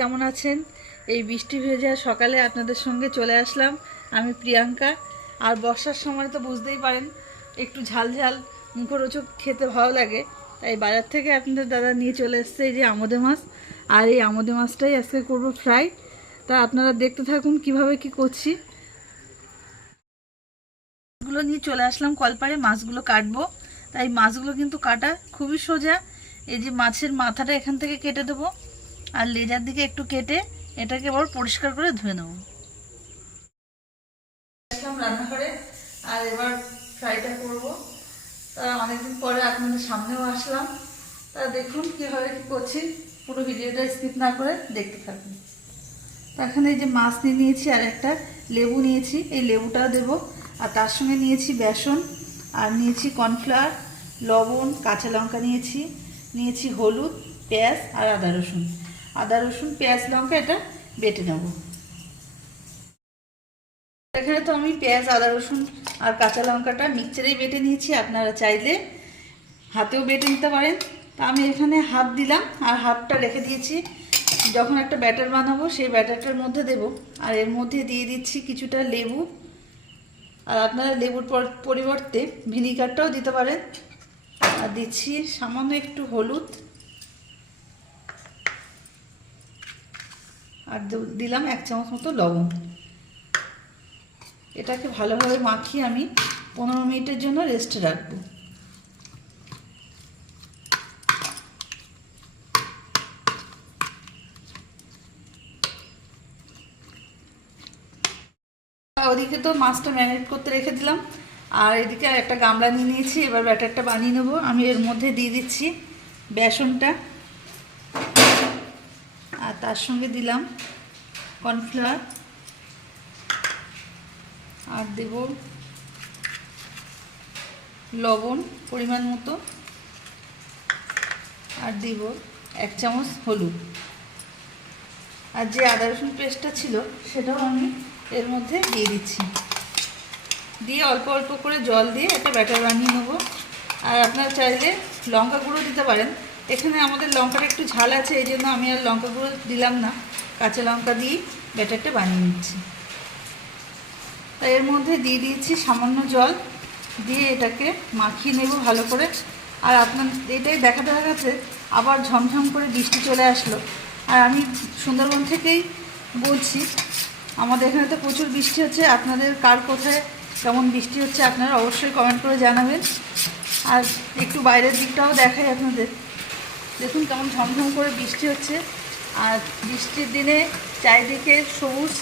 কেমন আছেন? এই বৃষ্টি ভেজা সকালে আপনাদের সঙ্গে চলে আসলাম আমি প্রিয়াঙ্কা। আর বর্ষার সময় তো বুঝতেই পারেন, একটু ঝাল ঝাল মুখরোচক খেতে ভালো লাগে। তাই বাজার থেকে আপনাদের দাদা নিয়ে চলে এসছে এই যে আমোদে মাছ। আর এই আমোদে মাছটাই আজকে করব ফ্রাই। তা আপনারা দেখতে থাকুন কীভাবে কি করছি। মাছগুলো নিয়ে চলে আসলাম কলপারে মাছগুলো কাটবো। তাই মাছগুলো কিন্তু কাটা খুবই সোজা। এই যে মাছের মাথাটা এখান থেকে কেটে দেবো। আর লেজার দিকে একটু কেটে এটাকে আবার পরিষ্কার করে ধুয়ে নেব। আসলাম রান্নাঘরে, আর এবার ফ্রাইটা করব। তা অনেকদিন পরে আপনাদের সামনেও আসলাম। তা দেখুন কীভাবে কী করছি, পুরো ভিডিওটা স্কিপ না করে দেখতে থাকুন। এখানে এই যে মাছ নিয়ে নিয়েছি আর একটা লেবু নিয়েছি, এই লেবুটাও দেবো। আর তার সঙ্গে নিয়েছি বেসন, আর নিয়েছি কর্নফ্লাওয়ার লবণ, কাঁচা লঙ্কা নিয়েছি নিয়েছি হলুদ, পেঁয়াজ আর আদা রসুন। আদা, রসুন, পেঁয়াজ, লঙ্কা এটা বেটে নেব। এখানে তো আমি পেঁয়াজ, আদা, রসুন আর কাঁচা লঙ্কাটা মিক্সচারেই বেটে নিয়েছি। আপনারা চাইলে হাতেও বেটে নিতে পারেন। তা আমি এখানে হাফ দিলাম আর হাফটা রেখে দিয়েছি। যখন একটা ব্যাটার বানাবো, সেই ব্যাটারটার মধ্যে দেব। আর এর মধ্যে দিয়ে দিচ্ছি কিছুটা লেবু। আর আপনারা লেবুর পর- পরিবর্তে ভিনিগারটাও দিতে পারেন। আর দিচ্ছি সামান্য একটু হলুদ। আর দিলাম এক চামচ মতো লবণ। এটাকে ভালোভাবে মাখিয়ে আমি পনেরো মিনিটের জন্য রেস্টে রাখব। ওদিকে তো মাছটা ম্যারিনেট করতে রেখে দিলাম। আর এদিকে একটা গামলা নিয়ে নিয়েছি, এবার ব্যাটারটা বানিয়ে নেব। আমি এর মধ্যে দিয়ে দিচ্ছি বেসনটা। তার সঙ্গে দিলাম কর্নফ্লাওয়ার। আর দেব লবণ পরিমাণ মতো। আর দিব এক চামচ হলুদ। আর যে আদা রসুন পেস্টটা ছিল, সেটাও আমি এর মধ্যে দিয়ে দিচ্ছি। দিয়ে অল্প অল্প করে জল দিয়ে একটা ব্যাটার বানিয়ে নেব। আর আপনারা চাইলে লঙ্কা গুঁড়ো দিতে পারেন। এখানে আমাদের লঙ্কাটা একটু ঝাল আছে, এই জন্য আমি আর লঙ্কা গুঁড়ো দিলাম না। কাঁচা লঙ্কা দিয়েই ব্যাটারটা বানিয়ে নিচ্ছি। তাই এর মধ্যে দিয়ে দিয়েছি সামান্য জল, দিয়ে এটাকে মাখিয়ে নেব ভালো করে। আর আপনার, এটাই দেখা দেখাতে দেখাতে আবার ঝমঝম করে বৃষ্টি চলে আসলো। আর আমি সুন্দরবন থেকেই বলছি, আমাদের এখানে তো প্রচুর বৃষ্টি হচ্ছে, আপনাদের কার কোথায় কেমন বৃষ্টি হচ্ছে আপনারা অবশ্যই কমেন্ট করে জানাবেন। আর একটু বাইরের দিকটাও দেখাই আপনাদের। দেখুন কেমন ঝমঝম করে বৃষ্টি হচ্ছে। আর বৃষ্টির দিনে চারিদিকে সবুজ,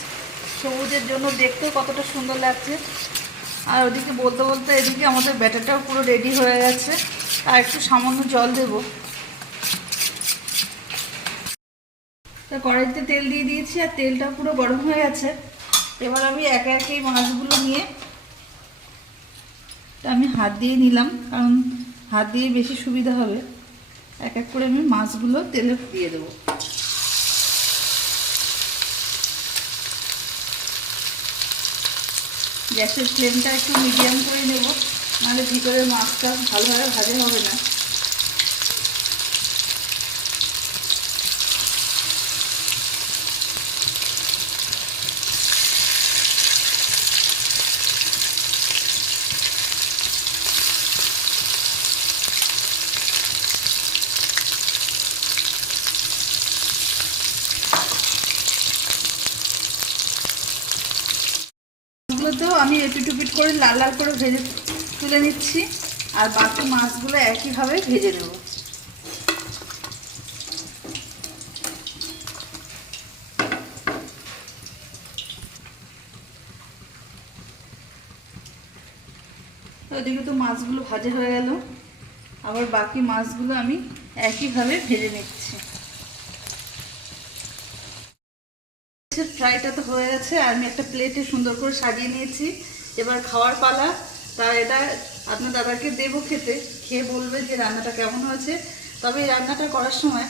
সবুজের জন্য দেখতেও কতটা সুন্দর লাগছে। আর ওদিকে বলতে বলতে এদিকে আমাদের ব্যাটারটাও পুরো রেডি হয়ে গেছে। আর একটু সামান্য জল দেব। তা কড়াইতে তেল দিয়ে দিয়েছি আর তেলটা পুরো গরম হয়ে গেছে। এবার আমি একে একে মাছগুলো নিয়ে আমি হাত দিয়ে নিলাম, কারণ হাত দিয়ে বেশি সুবিধা হবে। এক এক করে আমি মাছগুলো তেলে দিয়ে দেবো। গ্যাসের ফ্লেমটা একটু মিডিয়াম করে নেব, নাহলে ভিতরে মাছটা ভালোভাবে ভাজা হবে না। মাছগুলোতেও আমি এপিটুপিট করে লাল লাল করে ভেজে তুলে নিচ্ছি। আর বাকি মাছগুলো একইভাবে ভেজে দেবো ওদিকে তো মাছগুলো ভাজা হয়ে গেল। আবার বাকি মাছগুলো আমি একইভাবে ভেজে নিচ্ছি। মাছের ফ্রাইটা তো হয়ে গেছে আমি একটা প্লেটে সুন্দর করে সাজিয়ে নিয়েছি। এবার খাওয়ার পালা। তা এটা আপনার দাদাকে দেবো খেতে। খেয়ে বলবে যে রান্নাটা কেমন হয়েছে। তবে এই রান্নাটা করার সময়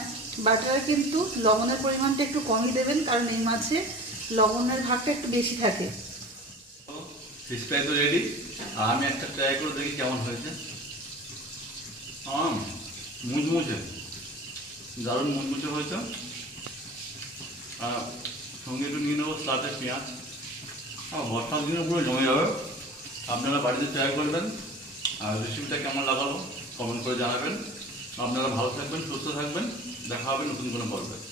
বাটারে কিন্তু লবণের পরিমাণটা একটু কমই দেবেন, কারণ এই মাছে লবণের ভাগটা একটু বেশি থাকে। রেডি আমি একটা ট্রাই করে দেখি কেমন হয়েছে। আম মুচমুচে দারুণ মুচমুচে হয়েছে। সঙ্গে একটু নিয়ে নেব স্লাটের পেঁয়াজ। আর বর্ষার দিনে পুরো জমে যাবে। আপনারা বাড়িতে ট্রাই করবেন। আর রেসিপিটা কেমন লাগালো কমেন্ট করে জানাবেন। আপনারা ভালো থাকবেন, সুস্থ থাকবেন। দেখা হবে নতুন কোনো পর্বে।